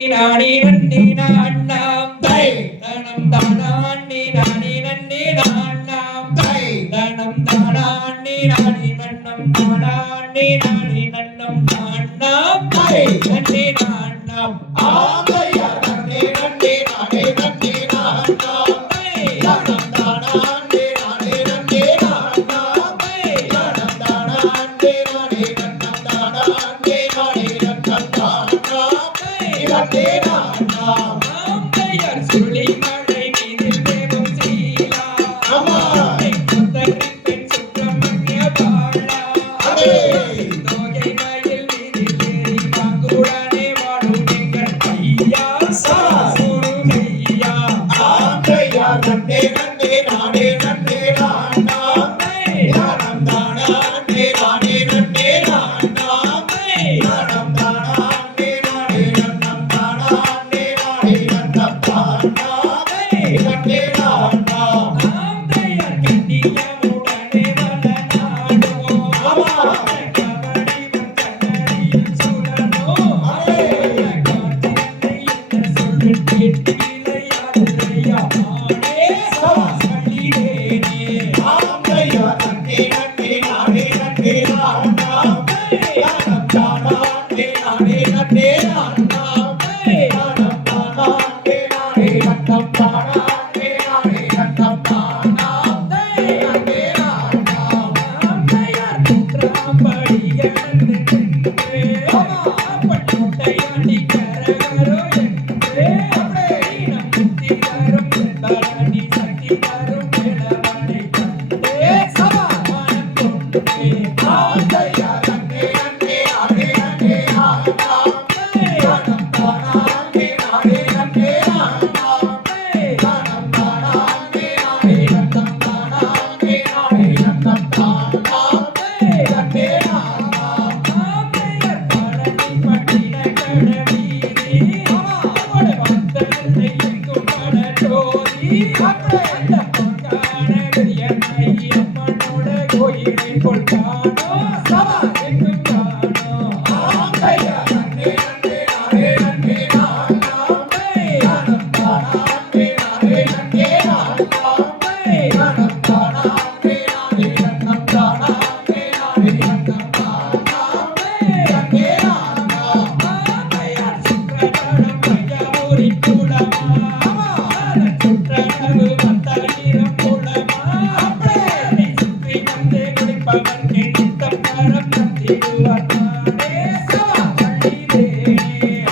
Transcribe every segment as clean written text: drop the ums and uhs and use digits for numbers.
நானே நன்னே நான்னாம் தை தனம் தானான்னே நானே நன்னே நான்னாம் தை தனம் தானான்னே நானே நன்னம் தானான்னே நானே நன்னம் நான்னாம் தை நன்னே நான்னாம் ஆமையா நன்னே நன்னே நானே நன்னே நான்னாம் தை தனம் தானான்னே நானே நன்னே நான்னாம் தை தனம் தானான்னே நானே நன்னம் தானான்னே நானே நன்னம் தானாம் சுழி மழை மீதில் வேகம் சீலா பெண் சுப்பிரமணிய பாழா தோகை மயில் மீதில் ஏறி பாங்குடனே வாழும் எங்கள் ஐயா சூருமையா ஆந்தையா நன்னே நன்னே நானே நன்னே நானாம் நானம் தானே நானே நன்னே நானாம் நானம் தானே நானே நன்னம் தானே நானே நன்னம் தானே நன்னே நானாம் ஆந்தையர் கண்ணியமுடனே வளநாடோ கபடி கண்ணடியில் சுடனோ காற்றினை என்ன சொல்லு கேட்டு விளையாடுறையா ஆனே சொல்லிடேனே ஆந்தையா நன்னே நன்னே நானே நன்னே நானாம் நானம் தானே நானே நன்னே நானாம் நானம் தானே நானே நன்னம் தானே நானே நன்னம் தானாம் நன்னே நானாம் ஆந்தையார் குற்றாம்படியடந்து நின்றே பட்டுட்டையாண்டி கரகரோ என்றே நம் புத்தி தரும் என்பாடி சக்தி தரும் வேளவனை கண்டே சமாதானம் கொண்டே ஆந்தையா நன்னே நன்னே நானே நன்னே நானாம் நானம் தானே நானே நன்னே நானாம் நானம் தானே நானே நன்னம் தானே நானே நன்னம் தானாம் நன்னே நானாம் ஆந்தையர் பழனி பட்டின கடவீதி அவளை வந்தனை எங்கும் படச்சோதி அந்த பொற்கான பெரியம்மை அம்மனோட கோயிலை பொற்கானோ எங்கும் காணோ ஆந்தையா நன்னே நன்னே நானே நன்னே நானாம் நானம் தானே நானே நன்னே நானாம் நானம் தானே நானே நன்னம் தானே நானே நன்னம் தானாம் நன்னே நானாம் ஆந்தையார் சுற்றப்படம் மையாவூரி குளமா சுற்றளவு வந்தாயிரம் குளமா அதை சுற்றி வந்து குடிப்பவன் நித்தம் பரம் தந்திடுவார் நானே சொல்லிடேனே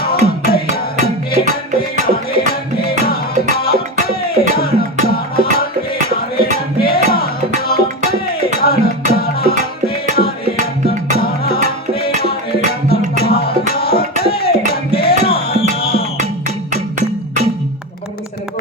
ஆந்தையா நன்னே நன்னே நானே நன்னே நானாம் நானம் தானே நானே நன்னே நானாம் நானம் தானே நானே நன்னம் தானே நானே நன்னம் தானாம் நன்னே நானாம். சிறப்பு